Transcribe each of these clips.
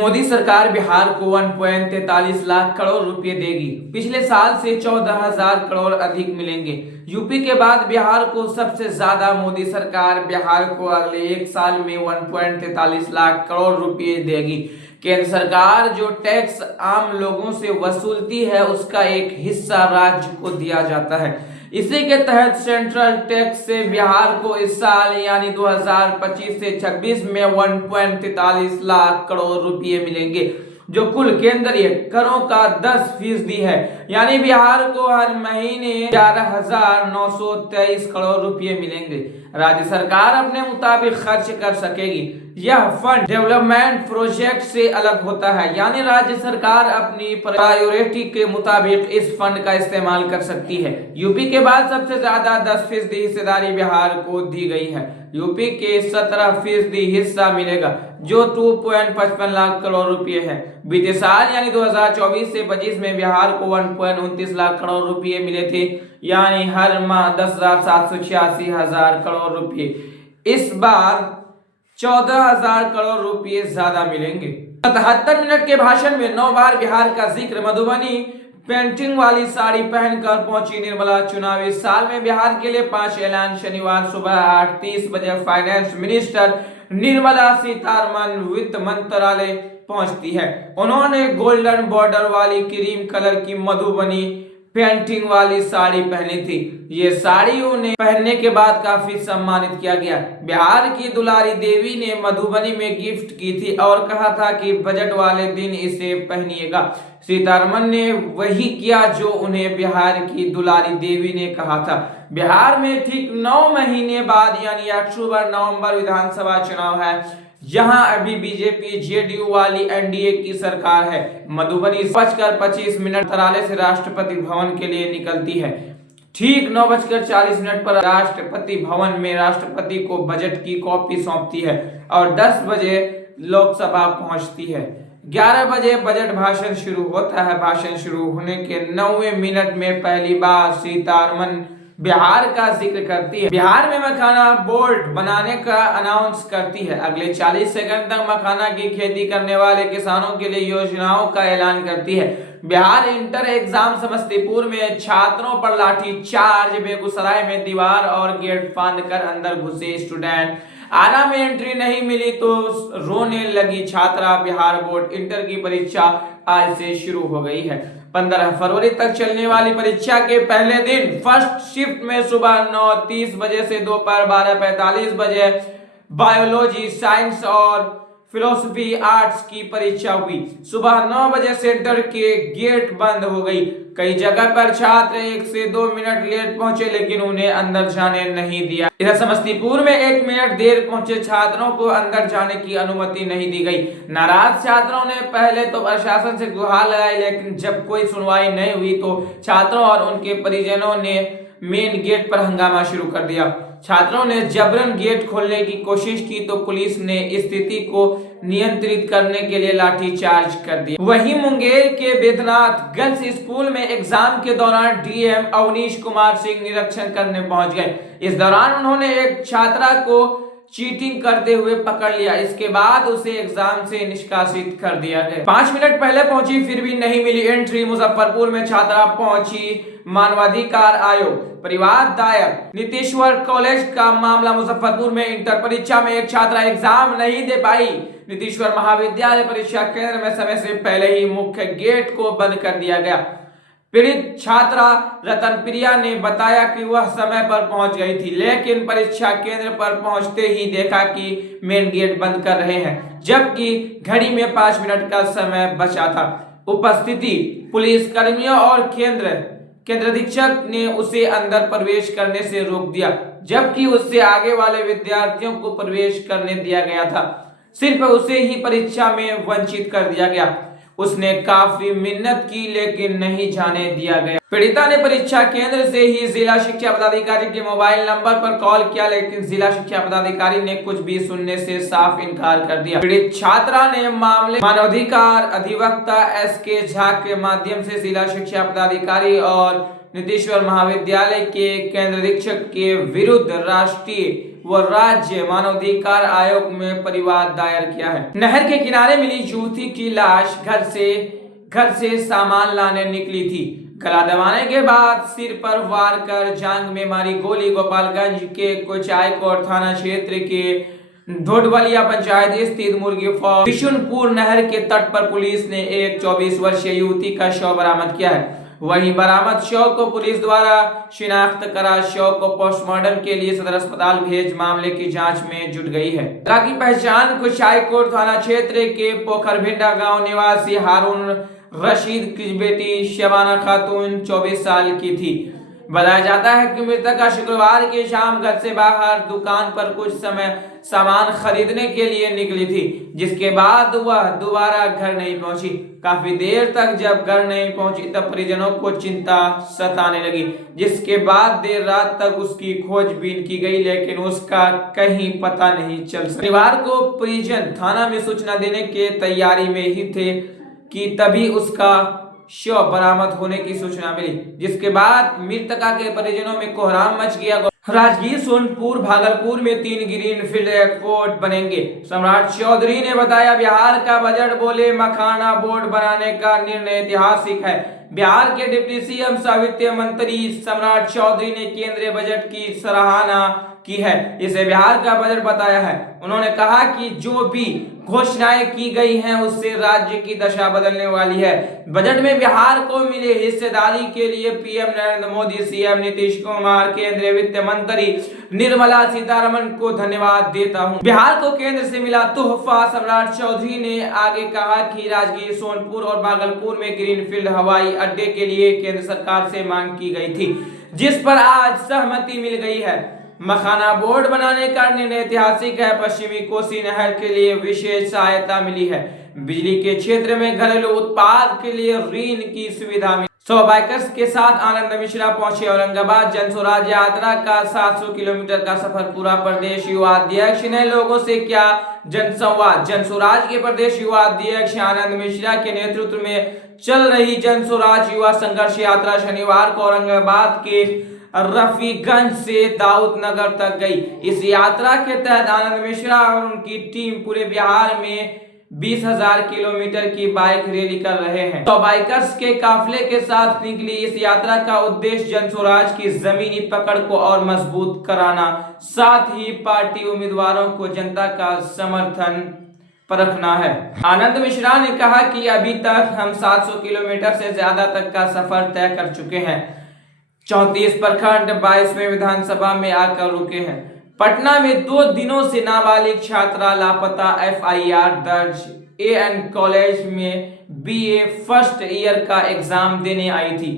मोदी सरकार बिहार को 1.43 लाख करोड़ रुपए देगी। पिछले साल से 14,000 करोड़ अधिक मिलेंगे। यूपी के बाद बिहार को सबसे ज्यादा मोदी सरकार बिहार को अगले एक साल में 1.43 लाख करोड़ रुपए देगी। केंद्र सरकार जो टैक्स आम लोगों से वसूलती है उसका एक हिस्सा राज्य को दिया जाता है। इसी के तहत सेंट्रल टैक्स से बिहार को इस साल यानी 2025 से 26 में 1.43 लाख करोड़ रुपए मिलेंगे, जो कुल केंद्रीय करों का 10% है। यानी बिहार को हर महीने 11,923 करोड़ रुपए मिलेंगे। राज्य सरकार अपने मुताबिक खर्च कर सकेगी। यह फंड डेवलपमेंट प्रोजेक्ट से अलग होता है, यानी राज्य सरकार अपनी प्रायोरिटी के मुताबिक इस फंड का इस्तेमाल कर सकती है। यूपी के बाद सबसे ज्यादा 10% हिस्सेदारी बिहार को दी गई है। यूपी के 17% हिस्सा मिलेगा, जो 2.55 लाख करोड़ रुपए है। बीते साल यानी 2024 से 25 में बिहार को 1.29 लाख करोड़ रुपए मिले थे, यानी हर माह 10,786,000 करोड़ रुपए। इस बार 14,000 करोड़ रुपए ज्यादा मिलेंगे। 77 मिनट के भाषण में 9 बार बिहार का जिक्र। मधुबनी पेंटिंग वाली साड़ी पहनकर पहुंची निर्मला। चुनावी साल में बिहार के लिए 5 ऐलान। शनिवार सुबह 8:30 बजे फाइनेंस मिनिस्टर निर्मला सीतारमण वित्त मंत्रालय पहुंचती है। उन्होंने गोल्डन बॉर्डर वाली क्रीम कलर की मधुबनी पेंटिंग वाली साड़ी पहनी थी। ये साड़ी उन्हें पहनने के बाद काफी सम्मानित किया गया। बिहार की दुलारी देवी ने मधुबनी में गिफ्ट की थी और कहा था कि बजट वाले दिन इसे पहनिएगा। सीतारमण ने वही किया जो उन्हें बिहार की दुलारी देवी ने कहा था। बिहार में ठीक 9 महीने बाद यानी अक्टूबर-नवंबर विधानसभा चुनाव है, जहां अभी बीजेपी जेडीयू वाली एनडीए की सरकार है। मधुबनी 9:25 मंत्रालय से राष्ट्रपति भवन के लिए निकलती है। ठीक 9:40 पर राष्ट्रपति भवन में राष्ट्रपति को बजट की कॉपी सौंपती है और 10 बजे लोकसभा पहुंचती है। 11 बजे बजट भाषण शुरू होता है। भाषण शुरू होने के 9वें मिनट में पहली बार सीतारमण बिहार का जिक्र करती है। बिहार में मखाना बोर्ड बनाने का अनाउंस करती है। अगले 40 सेकंड तक मखाना की खेती करने वाले किसानों के लिए योजनाओं का ऐलान करती है। बिहार इंटर एग्जाम समस्तीपुर में छात्रों पर लाठी चार्ज। बेगूसराय में दीवार और गेट फांद कर अंदर घुसे स्टूडेंट। आरा में एंट्री नहीं मिली तो रोने लगी छात्रा। बिहार बोर्ड इंटर की परीक्षा आज से शुरू हो गई है। 15 फरवरी तक चलने वाली परीक्षा के पहले दिन फर्स्ट शिफ्ट में सुबह 9:30 बजे से दोपहर 12:45 बजे बायोलॉजी, साइंस और फिलोसफी आर्ट्स की परीक्षा हुई। सुबह 9 बजे सेंटर के गेट बंद हो गई। कई जगह पर छात्र 1 से 2 मिनट लेट पहुंचे, लेकिन उन्हें अंदर जाने नहीं दिया। इधर समस्तीपुर में 1 मिनट देर पहुंचे छात्रों को अंदर जाने की अनुमति नहीं दी गई। नाराज छात्रों ने पहले तो प्रशासन से गुहार लगाई, लेकिन जब कोई सुनवाई नहीं हुई तो छात्रों और उनके परिजनों ने मेन गेट पर हंगामा शुरू कर दिया। छात्रों ने जबरन गेट खोलने की कोशिश की तो पुलिस ने स्थिति को नियंत्रित करने के लिए लाठीचार्ज कर दिया। वहीं मुंगेर के बैद्यनाथ गर्ल्स स्कूल में एग्जाम के दौरान डीएम अवनीश कुमार सिंह निरीक्षण करने पहुंच गए। इस दौरान उन्होंने एक छात्रा को चीटिंग करते हुए पकड़ लिया। इसके बाद उसे एग्जाम से निष्कासित कर दिया गया। 5 मिनट पहले पहुंची फिर भी नहीं मिली एंट्री। मुजफ्फरपुर में छात्रा पहुंची मानवाधिकार आयोग परिवार दायर। नीतीश्वर कॉलेज का मामला। मुजफ्फरपुर में इंटर परीक्षा में एक छात्रा एग्जाम नहीं दे पाई। नीतीश्वर महाविद्यालय परीक्षा केंद्र में समय से पहले ही मुख्य गेट को बंद कर दिया गया। पीड़ित छात्रा रतन प्रिया ने बताया कि वह समय पर पहुंच गई थी, लेकिन परीक्षा केंद्र पर पहुंचते ही देखा कि मेन गेट बंद कर रहे हैं, जबकि घड़ी में 5 मिनट का समय बचा था। उपस्थिति पुलिस कर्मियों और केंद्राधीक्षक ने उसे अंदर प्रवेश करने से रोक दिया, जबकि उससे आगे वाले विद्यार्थियों को प्रवेश करने दिया गया था। सिर्फ उसे ही परीक्षा में वंचित कर दिया गया। उसने काफी मिन्नत की लेकिन नहीं जाने दिया गया। पीड़िता ने परीक्षा केंद्र से ही जिला शिक्षा पदाधिकारी के मोबाइल नंबर पर कॉल किया, लेकिन जिला शिक्षा पदाधिकारी ने कुछ भी सुनने से साफ इनकार कर दिया। पीड़ित छात्रा ने मामले मानवाधिकार अधिवक्ता एसके झा के माध्यम से जिला शिक्षा पदाधिकारी और नीतीश्वर महाविद्यालय के केंद्राधीक्षक के विरुद्ध राष्ट्रीय व राज्य मानवाधिकार आयोग में परिवाद दायर किया है। नहर के किनारे मिली युवती की लाश घर से सामान लाने निकली थी। गला दबाने के बाद सिर पर वार कर जांग में मारी गोली। गोपालगंज के कोचाईकोट थाना क्षेत्र के ढोडवलिया पंचायत स्थित मुर्गी फार्म बिशुनपुर नहर के तट पर पुलिस ने एक 24 वर्षीय युवती का शव बरामद किया है। वहीं बरामद शव को पुलिस द्वारा शिनाख्त करा शव को पोस्टमार्टम के लिए सदर अस्पताल भेज मामले की जांच में जुट गई है। की पहचान कोचाईकोट थाना क्षेत्र के पोखरभिंडा गांव निवासी हारून रशीद की बेटी शबाना खातून 24 साल की थी। बताया जाता है कि मृतका शुक्रवार की शाम घर से बाहर दुकान पर कुछ समय सामान खरीदने के लिए निकली थी, जिसके बाद वह दोबारा घर नहीं पहुंची। काफी देर तक जब घर नहीं पहुंची तब परिजनों को चिंता सताने लगी, जिसके बाद देर रात तक उसकी खोजबीन की गई, लेकिन उसका कहीं पता नहीं चल सका। परिवार को परिजन थाना में सूचना देने के तैयारी में ही थे कि तभी उसका शव बरामद होने की सूचना मिली, जिसके बाद मृतका के परिजनों में कोहराम मच गया। राजगीर, सोनपुर, भागलपुर में 3 ग्रीन फील्ड एयरपोर्ट बनेंगे। सम्राट चौधरी ने बताया, बिहार का बजट बोले मखाना बोर्ड बनाने का निर्णय ऐतिहासिक है। बिहार के डिप्टी सीएम सह वित्त मंत्री सम्राट चौधरी ने केंद्रीय बजट की सराहना की है, इसे बिहार का बजट बताया है। उन्होंने कहा कि जो भी घोषणाएं की गई हैं उससे राज्य की दशा बदलने वाली है। बजट में बिहार को मिले हिस्सेदारी के लिए पीएम नरेंद्र मोदी, सीएम नीतीश कुमार, केंद्रीय वित्त मंत्री निर्मला सीतारमण को धन्यवाद देता हूं। बिहार को केंद्र से मिला तोहफा। सम्राट चौधरी ने आगे कहा कि राजगीर, सोनपुर और भागलपुर में ग्रीनफील्ड हवाई अड्डे के लिए केंद्र सरकार से मांग की गई थी, जिस पर आज सहमति मिल गई है। मखाना बोर्ड बनाने का निर्णय ऐतिहासिक है। पश्चिमी कोसी नहर के लिए विशेष सहायता मिली है। बिजली के क्षेत्र में घरेलू उत्पाद के लिए ऋण की सुविधा मिली। 100 बाइकर्स के साथ आनंद मिश्रा पहुंचे औरंगाबाद। जन स्वराज यात्रा का 700 किलोमीटर का सफर पूरा। प्रदेश युवा अध्यक्ष ने लोगों से किया जनसंवाद। जन स्वराज के प्रदेश युवा अध्यक्ष आनंद मिश्रा के नेतृत्व में चल रही जन स्वराज युवा संघर्ष यात्रा शनिवार को औरंगाबाद के रफीगंज से दाऊद नगर तक गई। इस यात्रा के तहत आनंद मिश्रा और उनकी टीम पूरे बिहार में 20,000 किलोमीटर की बाइक रैली कर रहे हैं। 100 बाइकर्स के काफिले के साथ निकली इस यात्रा का उद्देश्य जन स्वराज की जमीनी पकड़ को और मजबूत कराना, साथ ही पार्टी उम्मीदवारों को जनता का समर्थन परखना है। आनंद मिश्रा ने कहा कि अभी तक हम 700 किलोमीटर से ज्यादा तक का सफर तय कर चुके हैं। 34 प्रखंड 22वें विधानसभा में आकर रुके हैं। पटना में 2 दिनों से नाबालिग छात्रा लापता, एफआईआर दर्ज। एएन कॉलेज में बीए फर्स्ट ईयर का एग्जाम देने आई थी।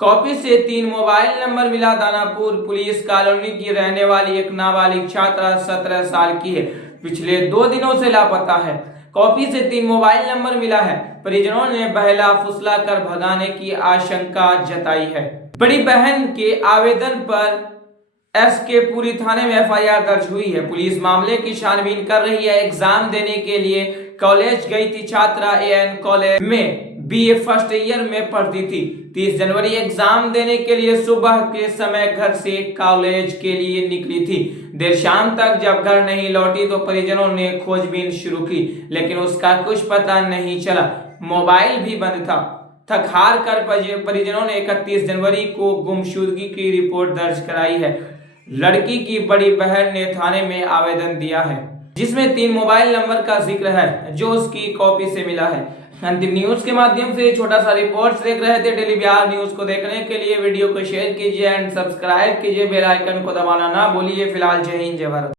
कॉपी से 3 मोबाइल नंबर मिला। दानापुर पुलिस कॉलोनी की रहने वाली एक नाबालिग छात्रा 17 साल की है, पिछले 2 दिनों से लापता है। कॉपी से 3 मोबाइल नंबर मिला है। परिजनों ने बहला फुसला कर भगाने की आशंका जताई है। बड़ी बहन के आवेदन पर एसके पुरी थाने में एफआईआर दर्ज हुई है। पुलिस मामले की छानबीन कर रही है। एग्जाम देने के लिए कॉलेज गई थी छात्रा। एएन कॉलेज में बीए फर्स्ट ईयर में पढ़ती थी। 30 जनवरी एग्जाम देने के लिए सुबह के समय घर से कॉलेज के लिए निकली थी। देर शाम तक जब घर नहीं लौटी तो परिजनों ने खोजबीन शुरू की, लेकिन उसका कुछ पता नहीं चला। मोबाइल भी बंद था। थक हार कर परिजनों ने 31 जनवरी को गुमशुदगी की रिपोर्ट दर्ज कराई है। लड़की की बड़ी बहन ने थाने में आवेदन दिया है, जिसमें 3 मोबाइल नंबर का जिक्र है, जो उसकी कॉपी से मिला है। अंतिम न्यूज के माध्यम से छोटा सा रिपोर्ट देख रहे थे। डेली बिहार न्यूज को देखने के लिए वीडियो को शेयर कीजिए एंड सब्सक्राइब कीजिए। बेल आइकन को दबाना ना भूलिए। फिलहाल जय हिंद, जय भारत।